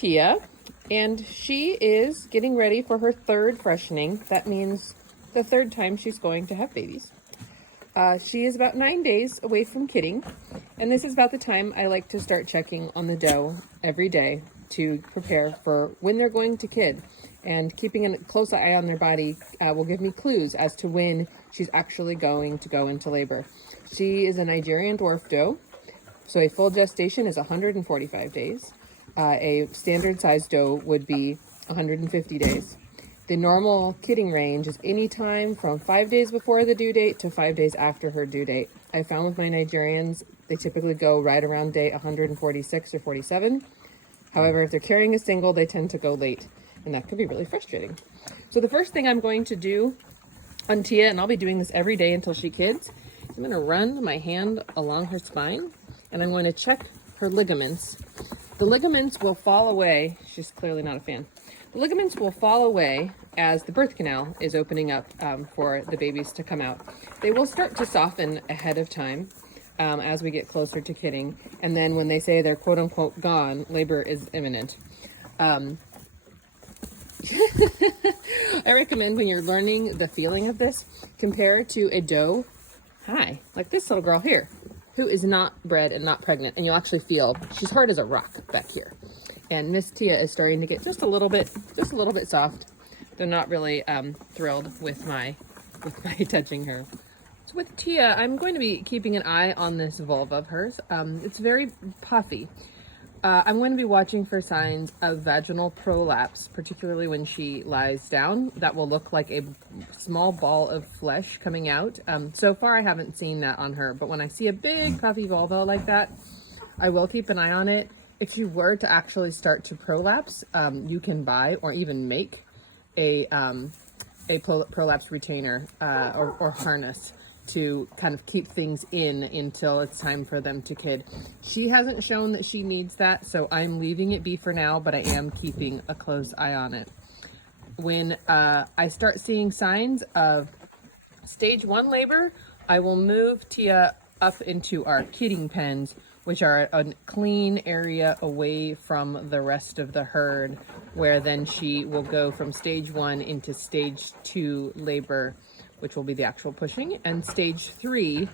Tia, and she is getting ready for her third freshening. That means the third time she's going to have babies. She is about 9 days away from kidding, and this is about the time I like to start checking on the doe every day to prepare for when they're going to kid. And keeping a close eye on their body will give me clues as to when she's actually going to go into labor. She is a Nigerian dwarf doe, so a full gestation is 145 days. A standard size doe would be 150 days. The normal kidding range is any time from 5 days before the due date to 5 days after her due date. I found with my Nigerians, they typically go right around day 146 or 47. However, if they're carrying a single, they tend to go late, and that could be really frustrating. So the first thing I'm going to do on Tia, and I'll be doing this every day until she kids, I'm going to run my hand along her spine, and I'm going to check her ligaments. The ligaments will fall away. She's clearly not a fan. The ligaments will fall away as the birth canal is opening up for the babies to come out. They will start to soften ahead of time as we get closer to kidding. And then when they say they're quote unquote gone, labor is imminent. I recommend when you're learning the feeling of this, compare to a doe, like this little girl here, who is not bred and not pregnant. And you'll actually feel she's hard as a rock back here. And Miss Tia is starting to get just a little bit soft. They're not really thrilled with my touching her. So with Tia, I'm going to be keeping an eye on this vulva of hers. It's very puffy. I'm going to be watching for signs of vaginal prolapse, particularly when she lies down. That will look like a small ball of flesh coming out. So far, I haven't seen that on her, but when I see a big puffy vulva like that, I will keep an eye on it. If you were to actually start to prolapse, you can buy or even make a prolapse retainer or harness to kind of keep things in until it's time for them to kid. She hasn't shown that she needs that, so I'm leaving it be for now, but I am keeping a close eye on it. When I start seeing signs of stage 1 labor, I will move Tia up into our kidding pens, which are a clean area away from the rest of the herd, where then she will go from stage 1 into stage 2 labor, which will be the actual pushing, and stage 3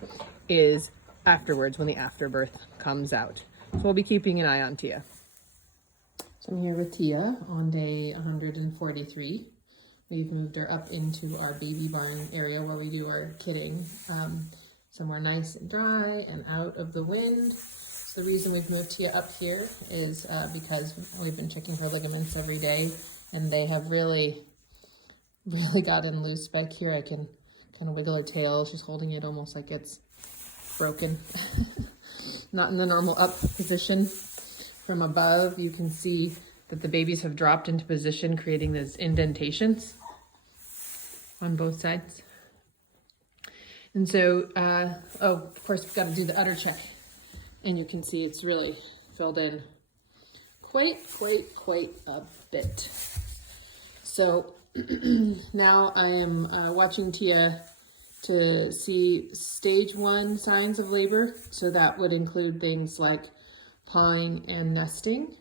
is afterwards when the afterbirth comes out. So we'll be keeping an eye on Tia. So I'm here with Tia on day 143. We've moved her up into our baby barn area where we do our kidding, somewhere nice and dry and out of the wind. So the reason we've moved Tia up here is because we've been checking her ligaments every day, and they have really gotten loose back here. I can kind of wiggle her tail. She's holding it almost like it's broken. Not in the normal up position. From above, you can see that the babies have dropped into position, creating those indentations on both sides. And so, of course, we've got to do the udder check. And you can see it's really filled in quite a bit. So now I am watching Tia to see stage 1 signs of labor. So that would include things like pawing and nesting.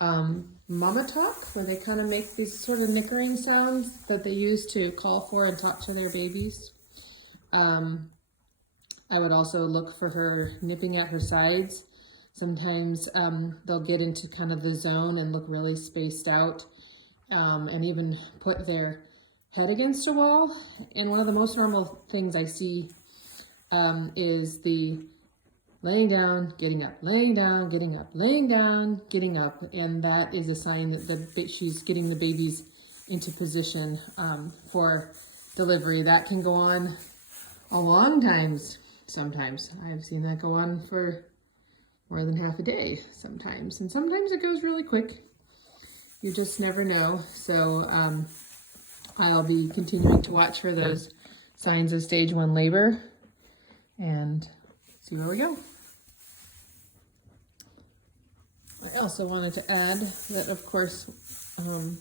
Mama talk, where they kind of make these sort of nickering sounds that they use to call for and talk to their babies. I would also look for her nipping at her sides. Sometimes they'll get into kind of the zone and look really spaced out, and even put their head against a wall. And one of the most normal things I see is the laying down, getting up, laying down, getting up, laying down, getting up. And that is a sign that she's getting the babies into position for delivery. That can go on a long times. Sometimes I've seen that go on for more than half a day sometimes. And sometimes it goes really quick. You just never know. So I'll be continuing to watch for those signs of stage 1 labor and see where we go. I also wanted to add that, of course, when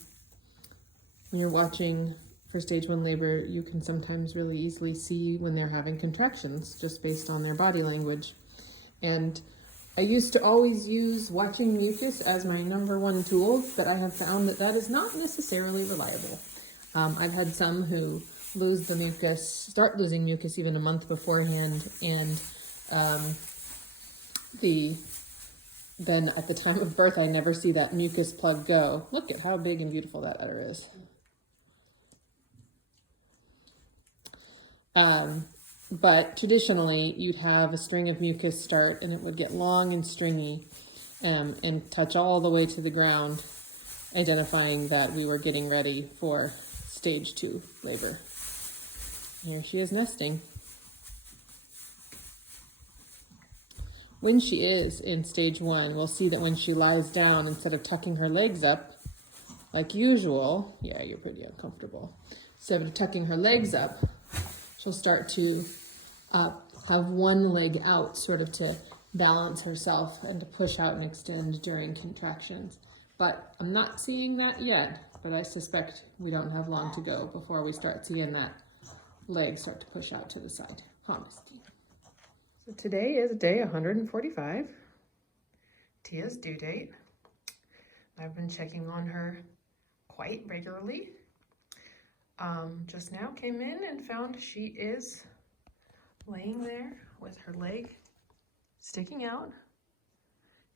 you're watching for stage 1 labor, you can sometimes really easily see when they're having contractions just based on their body language. And I used to always use watching mucus as my #1 tool, but I have found that that is not necessarily reliable. I've had some who start losing mucus even a month beforehand, and then at the time of birth, I never see that mucus plug go. Look at how big and beautiful that udder is. But traditionally, you'd have a string of mucus start, and it would get long and stringy and touch all the way to the ground, identifying that we were getting ready for stage 2 labor. Here she is nesting. When she is in stage 1, we'll see that when she lies down, instead of tucking her legs up like usual, yeah, you're pretty uncomfortable. Instead of tucking her legs up, she'll start to have one leg out, sort of to balance herself and to push out and extend during contractions. But I'm not seeing that yet, but I suspect we don't have long to go before we start seeing that leg start to push out to the side. Honesty. So today is day 145, Tia's due date. I've been checking on her quite regularly. Just now came in and found she is laying there with her leg sticking out,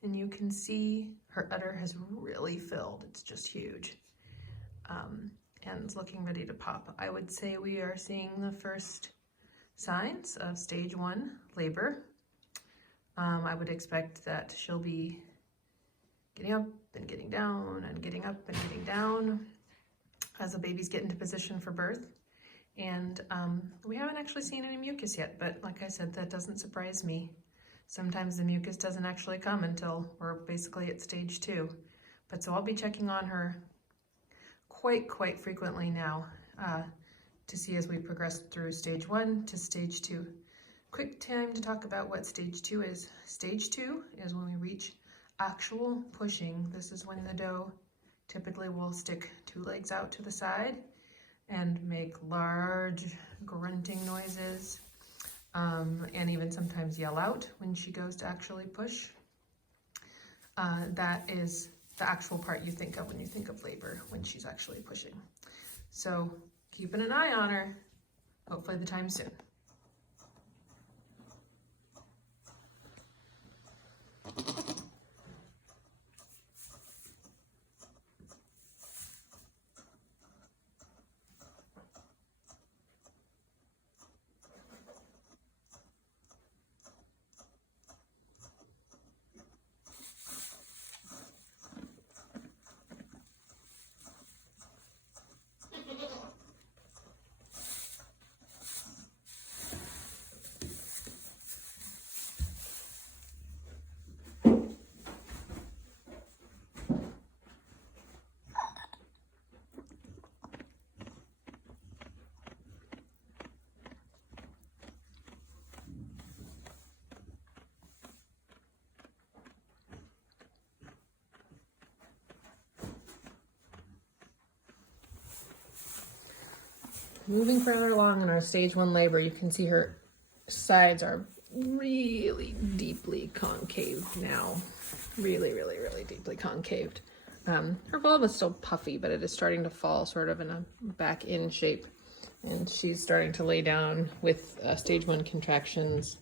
and you can see her udder has really filled. It's just huge, and it's looking ready to pop. I would say we are seeing the first signs of stage 1 labor. I would expect that she'll be getting up and getting down and getting up and getting down as the babies get into position for birth. And we haven't actually seen any mucus yet, but like I said, that doesn't surprise me. Sometimes the mucus doesn't actually come until we're basically at stage 2. But so I'll be checking on her quite frequently now to see as we progress through stage 1 to stage 2. Quick time to talk about what stage 2 is. Stage 2 is when we reach actual pushing. This is when the doe typically will stick 2 legs out to the side and make large grunting noises, and even sometimes yell out when she goes to actually push. That is the actual part you think of when you think of labor, when she's actually pushing. So keeping an eye on her, hopefully the time soon. Moving further along in our stage 1 labor, you can see her sides are really deeply concave now. Really deeply concaved. Her vulva is still puffy, but it is starting to fall sort of in a back in shape. And she's starting to lay down with stage 1 contractions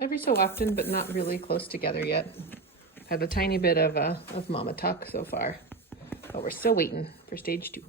every so often, but not really close together yet. Had a tiny bit of mama tuck so far, but we're still waiting for stage 2.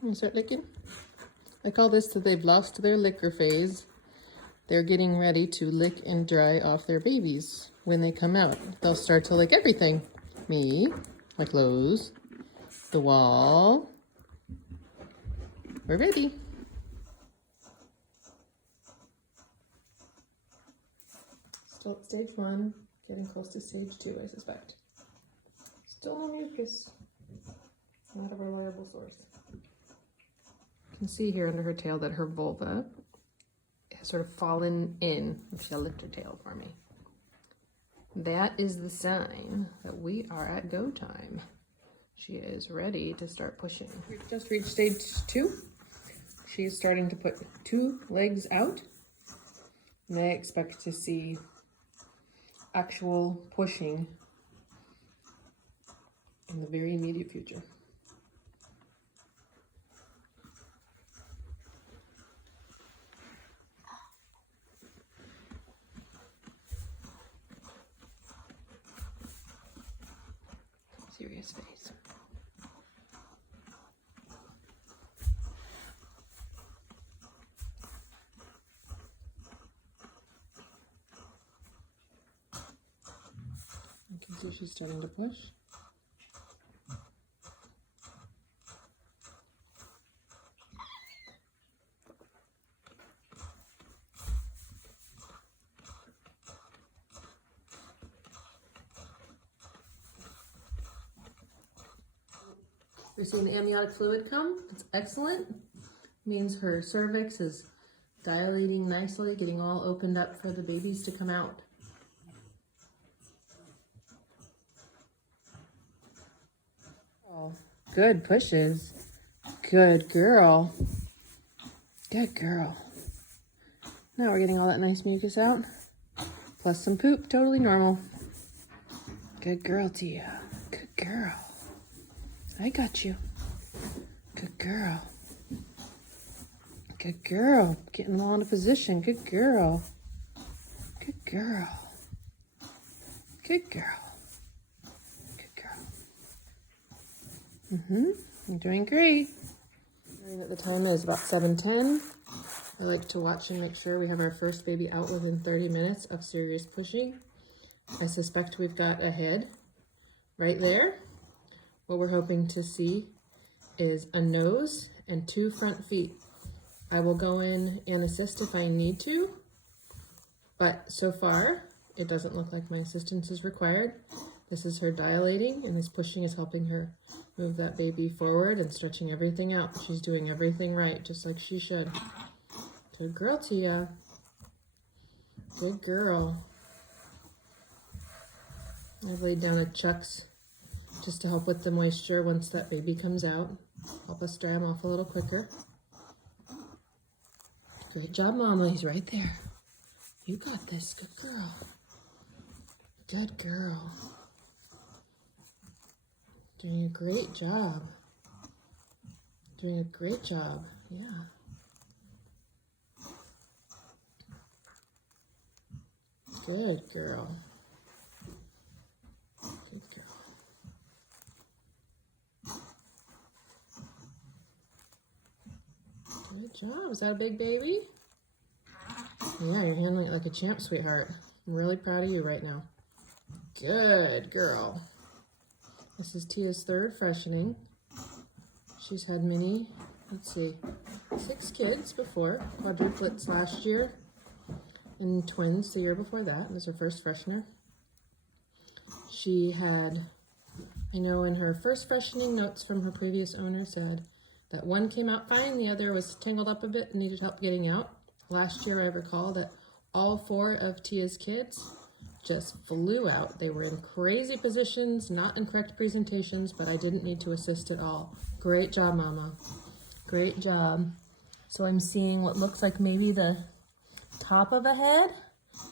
You start licking. I call this that they've lost their licker phase. They're getting ready to lick and dry off their babies when they come out. They'll start to lick everything. Me, my clothes, the wall. We're ready. Still at stage 1, getting close to stage 2, I suspect. Still no mucus. Not a reliable source. You can see here under her tail that her vulva has sort of fallen in. She licked her tail for me. That is the sign that we are at go time. She is ready to start pushing. We've just reached stage 2. She is starting to put 2 legs out. And I expect to see actual pushing in the very immediate future. Serious face. You can see she's starting to push. We're seeing the amniotic fluid come. It's excellent. Means her cervix is dilating nicely, getting all opened up for the babies to come out. Oh, good pushes. Good girl. Good girl. Now we're getting all that nice mucus out. Plus some poop, totally normal. Good girl, Tia. Good girl. I got you. Good girl. Good girl. Getting them all into position. Good girl. Good girl. Good girl. Good girl. You're doing great. The time is about 7:10. I like to watch and make sure we have our first baby out within 30 minutes of serious pushing. I suspect we've got a head right there. What we're hoping to see is a nose and 2 front feet. I will go in and assist if I need to, but so far it doesn't look like my assistance is required. This is her dilating, and this pushing is helping her move that baby forward and stretching everything out. She's doing everything right, just like she should. Good girl, Tia. Good girl. I've laid down a Chuck's just to help with the moisture once that baby comes out. Help us dry him off a little quicker. Great job, Mama. He's right there. You got this. Good girl. Good girl. Doing a great job. Doing a great job. Yeah. Good girl. Good girl. Good job. Is that a big baby? Yeah, you're handling it like a champ, sweetheart. I'm really proud of you right now. Good girl. This is Tia's 3rd freshening. She's had many, 6 kids before, quadruplets last year, and twins the year before that. This is her 1st freshener. She had, I know in her 1st freshening, notes from her previous owner said that 1 came out fine, the other was tangled up a bit and needed help getting out. Last year I recall that all 4 of Tia's kids just flew out. They were in crazy positions, not in correct presentations, but I didn't need to assist at all. Great job, Mama. Great job. So I'm seeing what looks like maybe the top of a head.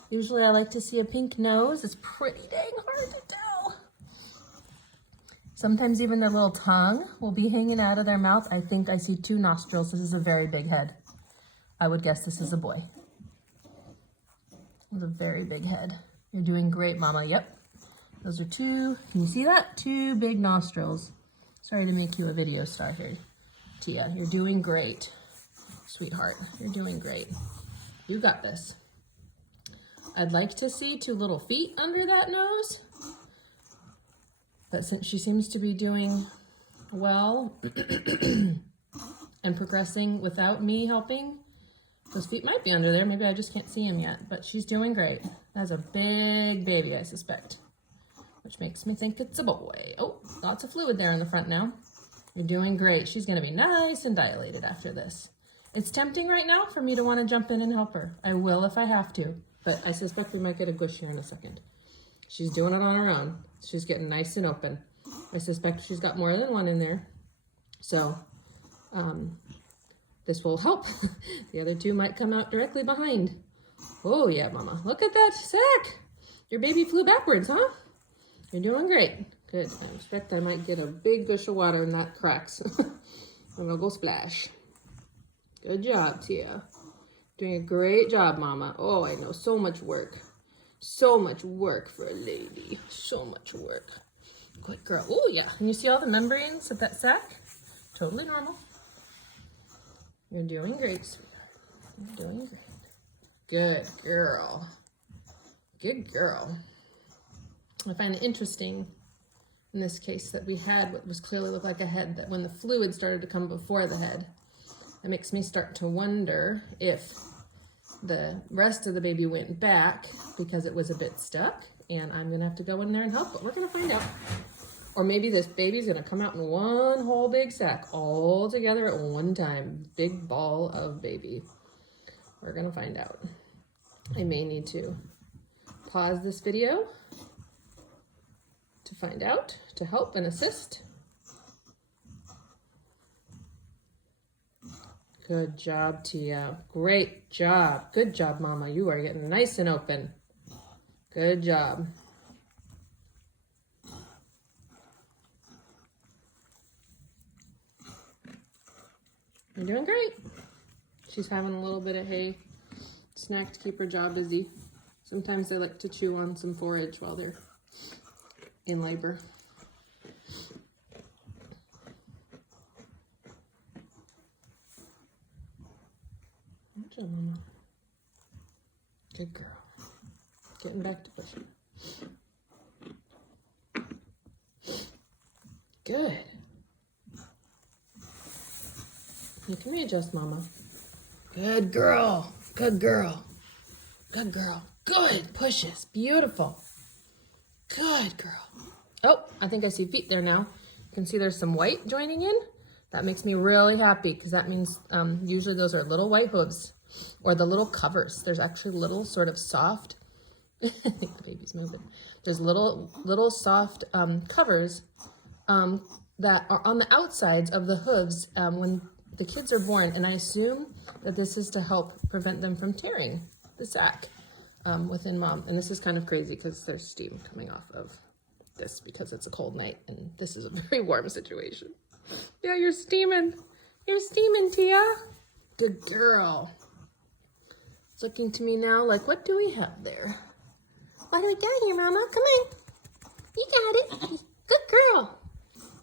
Usually I like to see a pink nose. It's pretty dang hard to tell. Sometimes even their little tongue will be hanging out of their mouth. I think I see 2 nostrils. This is a very big head. I would guess this is a boy. With a very big head. You're doing great, Mama. Yep. Those are 2. Can you see that? 2 big nostrils. Sorry to make you a video star here. Tia. You're doing great. Sweetheart, you're doing great. You got this. I'd like to see 2 little feet under that nose. But since she seems to be doing well and progressing without me helping, those feet might be under there. Maybe I just can't see them yet, but she's doing great. That's a big baby, I suspect, which makes me think it's a boy. Oh, lots of fluid there in the front now. You're doing great. She's gonna be nice and dilated after this. It's tempting right now for me to want to jump in and help her. I will if I have to, but I suspect we might get a gush here in a second. She's doing it on her own. She's getting nice and open. I suspect she's got more than one in there. So this will help. The other 2 might come out directly behind. Oh yeah, mama, look at that sack. Your baby flew backwards, huh? You're doing great. Good. I expect I might get a big gush of water and that cracks. And it'll go splash. Good job, Tia. Doing a great job, mama. Oh, I know, so much work. So much work for a lady. So much work. Good girl. Oh, yeah. And you see all the membranes of that sac? Totally normal. You're doing great, sweetheart. You're doing great. Good girl. Good girl. I find it interesting in this case that we had what was clearly looked like a head, that when the fluid started to come before the head, it makes me start to wonder if the rest of the baby went back because it was a bit stuck, and I'm gonna have to go in there and help, but we're gonna find out. Or maybe this baby's gonna come out in one whole big sack all together at one time. Big ball of baby. We're gonna find out. I may need to pause this video to find out, to help and assist. Good job, Tia. Great job. Good job, mama. You are getting nice and open. Good job. You're doing great. She's having a little bit of hay snack to keep her jaw busy. Sometimes they like to chew on some forage while they're in labor. Good job, mama. Good girl. Getting back to pushing. Good. You can readjust, mama. Good girl. Good girl. Good girl. Good pushes. Beautiful. Good girl. Oh, I think I see feet there now. You can see there's some white joining in. That makes me really happy because that means usually those are little white hooves or the little covers. There's actually little sort of soft, I think the baby's moving. There's little soft covers that are on the outsides of the hooves when the kids are born. And I assume that this is to help prevent them from tearing the sac within mom. And this is kind of crazy because there's steam coming off of this because it's a cold night and this is a very warm situation. Yeah, you're steaming. You're steaming, Tia. Good girl. It's looking to me now like, what do we have there? What do we got here, mama? Come on. You got it. Good girl.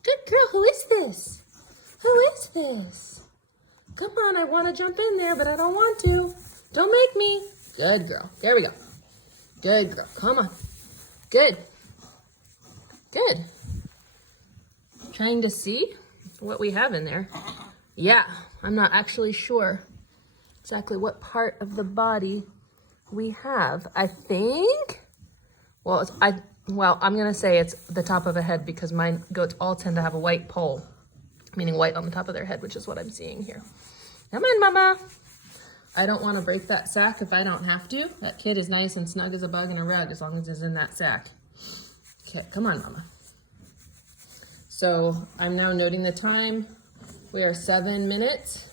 Good girl. Who is this? Who is this? Come on, I want to jump in there, but I don't want to. Don't make me. Good girl. There we go. Good girl. Come on. Good. Good. Trying to see what we have in there. Yeah, I'm not actually sure exactly what part of the body we have. I think, well, I'm gonna say it's the top of a head because mine goats all tend to have a white pole, meaning white on the top of their head, which is what I'm seeing here. Come on, mama. I don't want to break that sack if I don't have to. That kid is nice and snug as a bug in a rug as long as he's in that sack. Okay, come on, mama. So I'm now noting the time. We are 7 minutes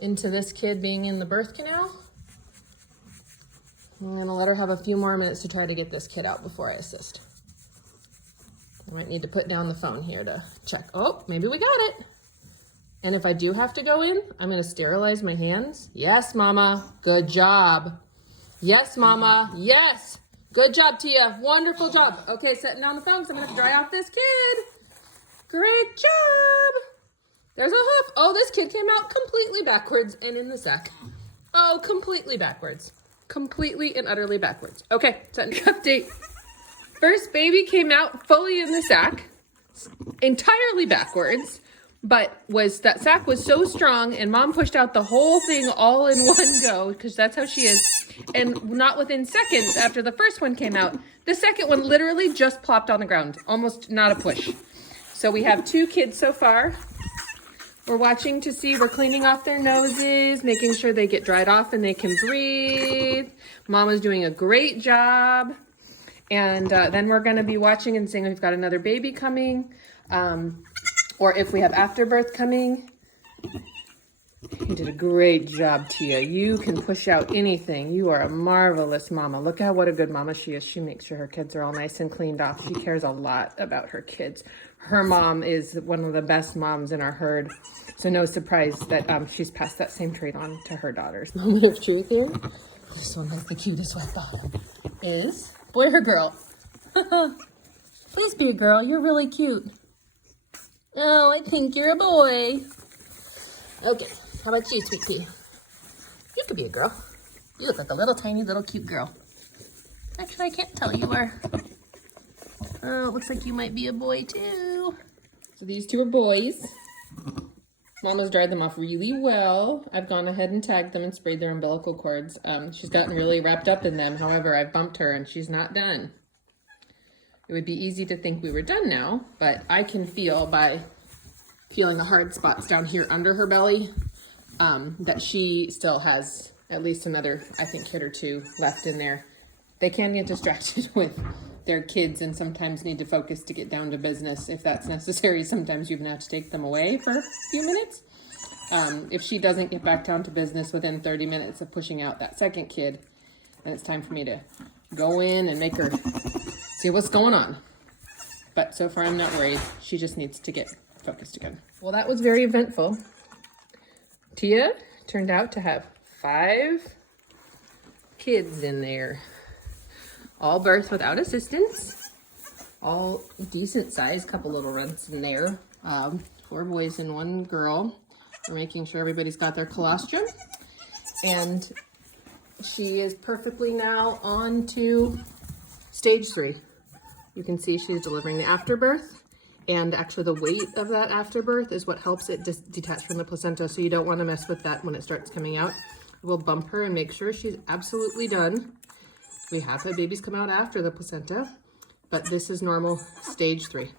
into this kid being in the birth canal. I'm gonna let her have a few more minutes to try to get this kid out before I assist. I might need to put down the phone here to check. Oh, maybe we got it. And if I do have to go in, I'm gonna sterilize my hands. Yes, mama, good job. Yes, mama, yes. Good job, Tia, wonderful job. Okay, setting down the phone because I'm gonna have to dry off this kid. Great job. There's a hoof. Oh, this kid came out completely backwards and in the sack. Oh, completely backwards. Completely and utterly backwards. Okay, sentence update. First baby came out fully in the sack, entirely backwards, but that sack was so strong and mom pushed out the whole thing all in one go, because that's how she is. And not within seconds after the first one came out, the second one literally just plopped on the ground, almost not a push. So we have 2 kids so far. We're watching to see, we're cleaning off their noses, making sure they get dried off and they can breathe. Mama's doing a great job. And then we're gonna be watching and seeing if we've got another baby coming, or if we have afterbirth coming. You did a great job, Tia. You can push out anything. You are a marvelous mama. Look at what a good mama she is. She makes sure her kids are all nice and cleaned off. She cares a lot about her kids. Her mom is one of the best moms in our herd. So no surprise that she's passed that same trait on to her daughters. Moment of truth here. This one has the cutest wet bottom. Is boy or girl? Please be a girl. You're really cute. Oh, I think you're a boy. Okay, how about you, sweet pea? You could be a girl. You look like a little tiny, little cute girl. Actually, I can't tell you are. Oh, it looks like you might be a boy too. So these 2 are boys. Mama's dried them off really well. I've gone ahead and tagged them and sprayed their umbilical cords. She's gotten really wrapped up in them. However, I've bumped her and she's not done. It would be easy to think we were done now, but I can feel by feeling the hard spots down here under her belly that she still has at least another, I think, kid or 2 left in there. They can get distracted with their kids and sometimes need to focus to get down to business if that's necessary. Sometimes you even have to take them away for a few minutes. If she doesn't get back down to business within 30 minutes of pushing out that second kid, then it's time for me to go in and make her see what's going on. But so far I'm not worried. She just needs to get focused again. Well, that was very eventful. Tia turned out to have 5 kids in there. All birthed without assistance, all decent size, couple little runts in there. 4 boys and 1 girl. We're making sure everybody's got their colostrum. And she is perfectly now on to stage 3. You can see she's delivering the afterbirth. And actually the weight of that afterbirth is what helps it detach from the placenta. So you don't want to mess with that when it starts coming out. We'll bump her and make sure she's absolutely done. We have had babies come out after the placenta, but this is normal stage 3.